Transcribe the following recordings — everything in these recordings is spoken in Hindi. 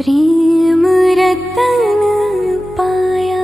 प्रेम रतन पाया।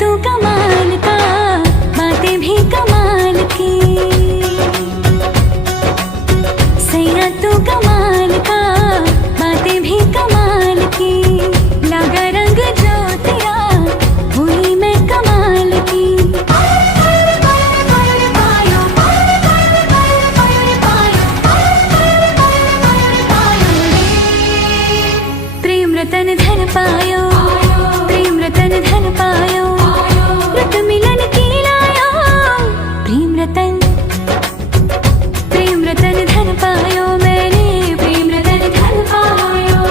तू कमाल का, बातें भी कमाल की। सैया तू कमाल का, बातें भी कमाल की। लगा रंग जो तेरा, हुई मैं कमाल की। प्रेम रतन धन पायो, प्रेम रतन धन पायो। रत मिलन की लाया, प्रेम रतन धन पायो। मैंने प्रेम रतन धन पायो।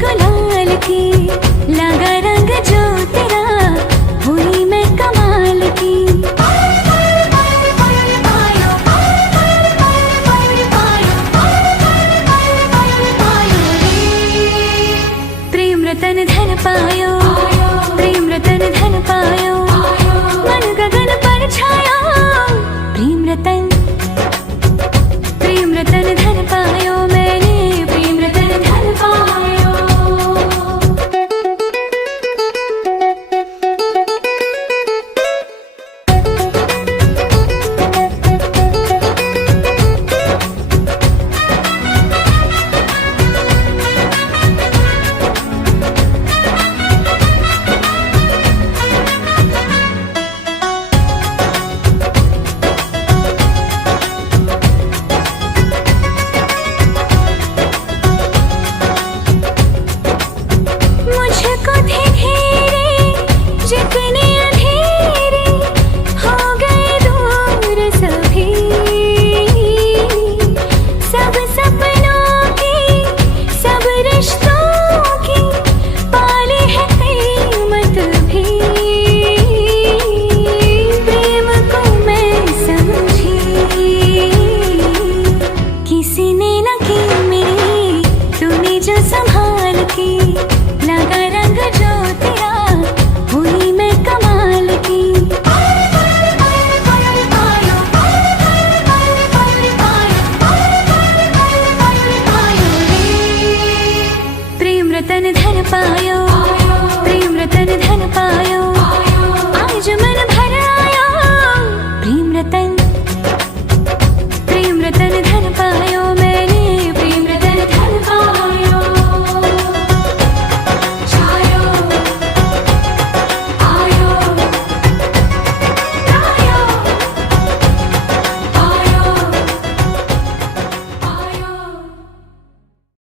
गुलाल की लगा रंग जो तेरा, हुई मैं कमाल की। प्रेम रतन धन पायो, प्रेम रतन धन पायो। मन गगन पर छाया, प्रेम रतन धन पायो। मैंने प्रेम रतन धन पायो। जितने अंधेरे हो गए दूर सभी, सब सपनों की, सब रिश्तों की पाली है कीमत भी। प्रेम को मैं समझी, किसी ने न की मेरी, तूने जो संभाल की। लगा रंग जो तेरा, हुई मैं कमाल की। प्रेम रतन धन पायो,